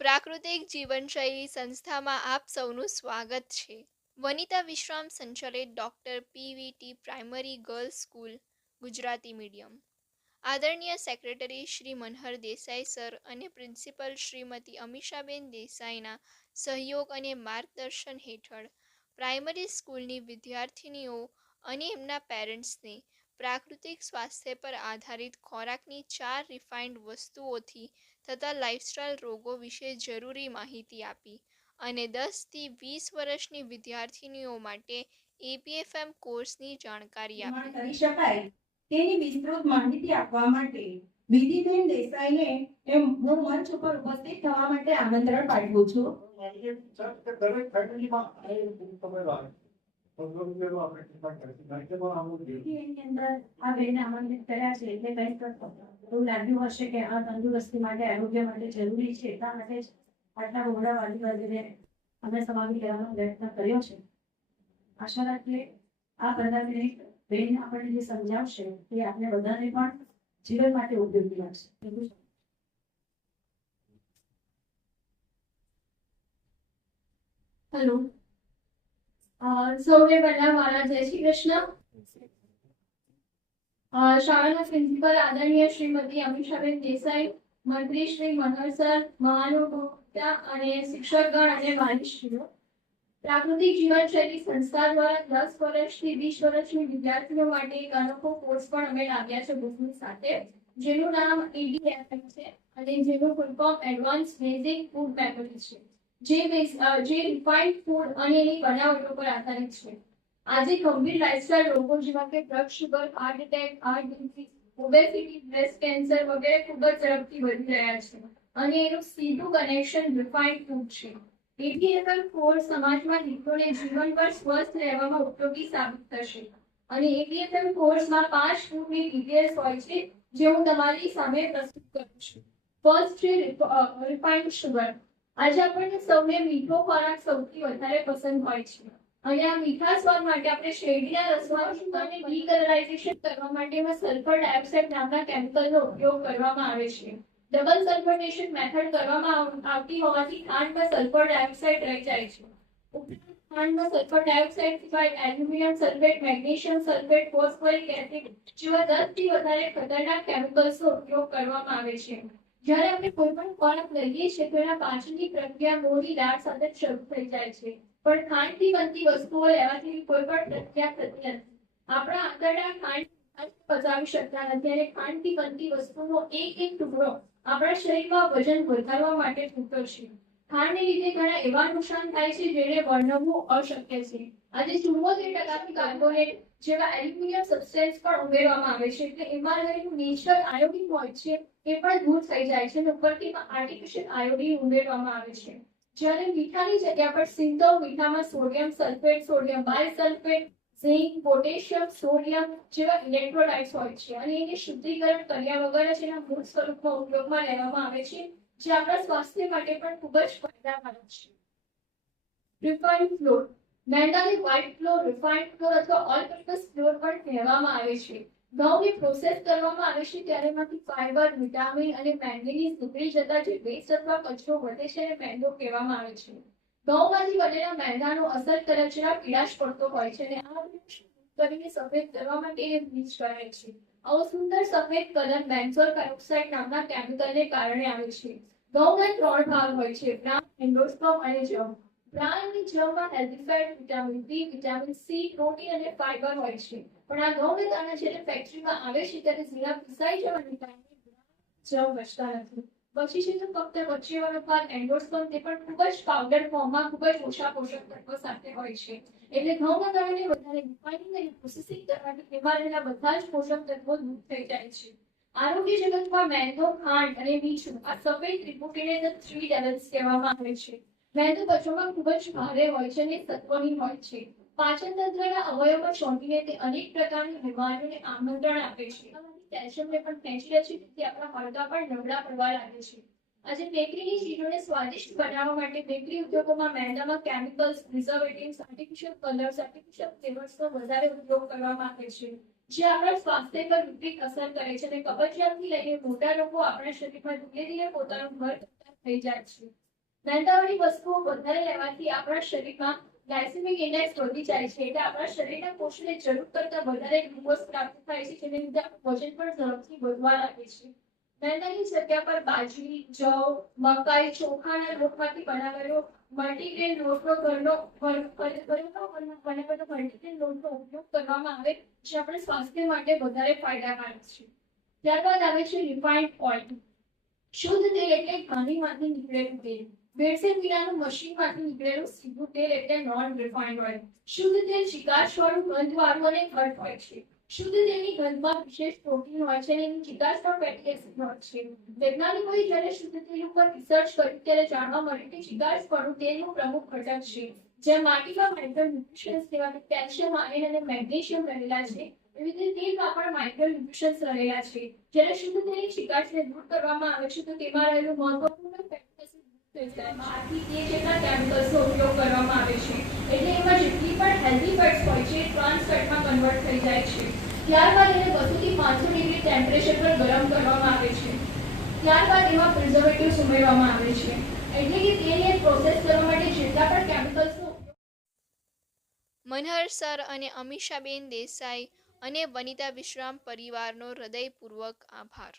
પ્રાકૃતિક જીવનશૈલી સંસ્થામાં આપ સૌનું સ્વાગત છે. વનિતા વિશ્રામ સંચાલિત doctor Pvt primary girls school Gujarati medium. આદરણીય સેક્રેટરી શ્રી મનહર દેસાઈ સર અને પ્રિન્સિપલ શ્રીમતી અમીષાબેન દેસાઈના સહયોગ અને માર્ગદર્શન હેઠળ પ્રાઇમરી સ્કૂલની વિદ્યાર્થિનીઓ અને એમના પેરેન્ટ્સને પ્રાકૃતિક સ્વાસ્થ્ય પર આધારિત ખોરાકની 4 રિફાઇન્ડ વસ્તુઓથી થતા લાઇફસ્ટાઇલ રોગો વિશે જરૂરી માહિતી આપી અને 10 થી 20 વર્ષની વિદ્યાર્થિનીઓ માટે એપીએફએમ કોર્સની જાણકારી આપી. કરી શકાય તેની વિસ્તૃત માહિતી આપવા માટે વિધિબેન દેસાઈને હું મંચ ઉપર ઉપસ્થિત થવા માટે આમંત્રણ પાઠવું છું. દરેક ફેમિલીમાં એની અંદર આ બેને આમંત્રિત કર્યા છે એટલે કંઈક એવું લાગ્યું હશે કે આ તંદુરસ્તી માટે આરોગ્ય માટે જરૂરી છે એટલા માટે જ આટલા બહોળા વાલીને અમે સમાવી લેવાનો પ્રયત્ન કર્યો છે. આશા રાખીએ આ 15 મિનિટ બેન આપણને જે સમજાવશે તે આપણે બધાને પણ જીવન માટે ઉપયોગી લાગશે. હેલો, સૌને પહેલા મારા જય શ્રી કૃષ્ણ. શાળાના પ્રિન્સિપલ આદરણીય શ્રીમતી અમીષાબેન દેસાઈ, મંત્રી શ્રી મનહર સર, મહાનુભાવતા અને શિક્ષકગણ અને વાલીશ્રીઓ, પ્રાકૃતિક જીવનશૈલી સંસ્થા દ્વારા 10 વર્ષથી 20 વર્ષની વિદ્યાર્થીઓ માટે એક અનોખો કોર્સ પણ અમે લાવ્યા છે બુકની સાથે, જેનું નામ એડીએફએમ છે અને જેનું full form advance basic food memory છે, જે રિફાઇન્ડ ફૂડ અને એની બનાવટો પર આધારિત છે. આજે ગંભીર લાઇફસ્ટાઇલ રોગો જેવા કે blood sugar, heart attack, heart disease, obesity, breast cancer વગેરે ખૂબ જ ઝડપથી વધી રહ્યા છે અને એનું સીધું કનેક્શન રિફાઇન્ડ ફૂડ છે. એપીએફએમ કોર્સ સમાજમાં લોકોને જીવનભર સ્વસ્થ રહેવામાં ઉપયોગી સાબિત થશે અને એપીએફએમ કોર્સમાં 5 ફૂડની ડિટેલ્સ હોય છે જે હું તમારી સામે પ્રસ્તુત કરું છું. ફર્સ્ટ છે રિફાઇન્ડ શુગર. આજે આપણને સૌને મીઠો ખોરાક સૌથી વધારે પસંદ હોય છે અને આ મીઠા સ્વાદ માટે આપણે શેરડીના રસમાં શુગરને ડીકલરાઇઝેશન કરવા માટે સલ્ફર ડાયોક્સાઇડ નામના કેમિકલનો ઉપયોગ કરવામાં આવે છે. ડબલ સલ્ફરેશન મેથડ કરવામાં આવતી હોવાથી ખાંડમાં સલ્ફર ડાયોક્સાઇડ રહી જાય છે. ખાંડમાં સલ્ફર ડાયોક્સાઇડ સિવાય aluminium sulphate, magnesium sulphate, phosphoric acid જેવા 10 થી વધારે ખતરનાક કેમિકલ્સનો ઉપયોગ કરવામાં આવે છે. જ્યારે આપણે કોઈ પણ ખોરાક લઈએ છીએ તો એના પાચનની પ્રક્રિયા મોડી દાળ સાથે શરૂ થઈ જાય છે, પણ ખાંડથી બનતી વસ્તુઓ લેવાથી કોઈ પણ પ્રક્રિયા થતી નથી. આપણા આંતરડા ખાંડ પચાવી શકતા નથી અને ખાંડથી બનતી વસ્તુનો એક ટુકડો આપણા શરીરમાં વજન વધારવા માટે પૂરતો છે. ખાંડને લીધે ઘણા એવા નુકસાન થાય છે જેને વર્ણવવું અશક્ય છે. આજે 74% કાર્બોનેટ જેવા એલ્યુમિનિયમ સબસ્ટેન્સ પણ ઉમેરવામાં આવે છે, એટલે એમાં રહેલું નેચરલ આયોડિન હોય છે એ પણ દૂર થઈ જાય છે અને ઉપરથી આર્ટિફિશિયલ આયોડિન ઉમેરવામાં આવે છે. જ્યારે મીઠાની જગ્યા પર સિંધવ મીઠામાં sodium sulphate, sodium bisulphate, zinc, potassium, sodium જેવા ઇલેક્ટ્રોલાઇટ્સ હોય છે અને એને શુદ્ધિકરણ કર્યા વગર જ એના મૂળ સ્વરૂપમાં ઉપયોગમાં લેવામાં આવે છે, જે આપણા સ્વાસ્થ્ય માટે પણ ખૂબ જ ફાયદાકારક છે. Refined flour. મેંદાને વ્હાઇટ ફ્લોર, રિફાઇન્ડ ફ્લોર અથવા ઓલ પર્પઝ ફ્લોર પણ કહેવામાં આવે છે. ઘઉંને પ્રોસેસ કરવામાં આવે છે ત્યારે એમાંથી ફાઇબર, વિટામિન અને મેંગેનીઝ નીકળી જતા જે વેસ્ટ અથવા કચરો વધે છે એને મેંદો કહેવામાં આવે છે. ઘઉંમાંથી બનેલા મેંદાનો અસર કરચરા પીળાશ પડતો હોય છે અને આ કરીને સફેદ કરવા માટે એ બ્લીચ કરે છે. આવો સુંદર સફેદ કલર બેન્ઝોલ પેરોક્સાઇડ નામના કેમિકલને કારણે આવે છે. ઘઉંના 3 ભાગ હોય છે: બ્રાન, એન્ડોસ્પર્મ અને જવ. બ્રાન અને જવમાં healthy fat, vitamin B, vitamin C, protein અને ફાઇબર હોય છે, પણ આ ઘઉંના દાણા જ્યારે ફેક્ટરીમાં આવે છે ત્યારે ઝીણા પીસાઈ જવાને કારણે જવ બચતા નથી. પછી છે તો ફક્ત વચ્ચેવાળો ભાગ એન્ડોસ્પર્મ, તે પણ ખૂબ જ પાવડર ફોર્મમાં ખૂબ જ ઓછા પોષક તત્વો સાથે હોય છે. એટલે ઘઉંના દાણાને વધારે રિફાઇનિંગ અને પ્રોસેસિંગ કરવાથી એમાં રહેલા બધા જ પોષક તત્વો દૂર થઈ જાય છે. આરોગ્ય જગતમાં મેંદો, ખાંડ અને મીઠું આ સફેદ ત્રિપુટીને ધ 3 ડેવલ્સ કહેવામાં આવે છે. મેંદો પચવામાં ખૂબ જ ભારે હોય છે અને સત્વહીન હોય છે. પાચન તંત્રના અવયવમાં ચોંટીને તે અનેક પ્રકારની બીમારીઓને આમંત્રણ આપે છે. કેલ્શિયમને પણ ખેંચી લે છે, તેથી આપણા હાડકાં પણ નબળા પડવા લાગે છે. આજે બેકરીની ચીજોને સ્વાદિષ્ટ બનાવવા માટે બેકરી ઉદ્યોગોમાં મેંદામાં chemicals, preservatives, artificial colours, artificial ફ્લેવર્સનો વધારે ઉપયોગ કરવામાં આવે છે, જે આપણા સ્વાસ્થ્ય પર વિપરીત અસર કરે છે અને કબજિયાતથી લઈને મોટા લોકો આપણા શરીરમાં ધીરે ધીરે પોતાનું ઘર થઈ જાય છે. મેંદાવાળી વસ્તુઓ વધારે લેવાથી આપણા શરીરમાં ગ્લાયસેમિક ઇન્ડેક્સ વધી જાય છે, એટલે આપણા શરીરના કોષને જરૂર કરતાં વધારે ગ્લુકોઝ પ્રાપ્ત થાય છે, જેને લીધે આપણું વજન પણ ઝડપથી વધવા લાગે છે. મેંદાની જગ્યા પર બાજરી, જવ, મકાઈ, ચોખાના લોટમાંથી બનાવેલો મલ્ટીગ્રેન લોટનો મલ્ટીગ્રેન લોટનો ઉપયોગ કરવામાં આવે, જે આપણા સ્વાસ્થ્ય માટે વધારે ફાયદાકારક છે. ત્યારબાદ આવે છે રિફાઇન્ડ ઓઇલ. શુદ્ધ તેલ એટલે ઘાણીમાંથી નીકળેલું તેલ. ભેળસેળ વિનાનું મશીનમાંથી નીકળેલું સીધું તેલ એટલે નોન રિફાઇન્ડ ઓઇલ. શુદ્ધ તેલ ચિકાસવાળું, ગંધવાળું અને ઘટ્ટ હોય છે. શુદ્ધ તેલની ગંધમાં વિશેષ પ્રોટીન હોય છે અને એની ચિકાસમાં ફેટી એસિડ હોય છે. વૈજ્ઞાનિકોએ જ્યારે શુદ્ધ તેલ ઉપર રિસર્ચ કર્યું ત્યારે જાણવા મળ્યું કે ચિકાસવાળું તેલનું પ્રમુખ ઘટક છે. જ્યાં માટીમાં માઇક્રોન્યુટ્રિશન્સ જેવા કે કેલ્શિયમ, આયર્ન અને મેગ્નેશિયમ રહેલા છે, એવી રીતે તેલમાં પણ માઇક્રોન્યુટ્રિશન્સ રહેલા છે. જ્યારે શુદ્ધ તેલની ચિકાસને દૂર કરવામાં આવે છે તો તેમાં રહેલું મહત્વપૂર્ણ ફેટી એસિડ દૂર થઈ જાય છે. આથી તે જેટલા કેમિકલ્સનો ઉપયોગ કરવામાં આવે છે, એટલે એમાં જેટલી પણ હેલ્ધી ફેટ્સ હોય છે એ ટ્રાન્સ ફેટમાં કન્વર્ટ થઈ જાય છે. ત્યારબાદ એને 200 થી 500 ડિગ્રી ટેમ્પરેચર પર ગરમ કરવામાં આવે છે. ત્યારબાદ એમાં પ્રિઝર્વેટિવ્સ ઉમેરવામાં આવે છે, એટલે કે તેલને પ્રોસેસ કરવા માટે જેટલા પણ કેમિકલ્સનો મનહર સર અને અમીષાબેન દેસાઈ અને વનિતા વિશ્રામ પરિવારનો હૃદયપૂર્વક આભાર.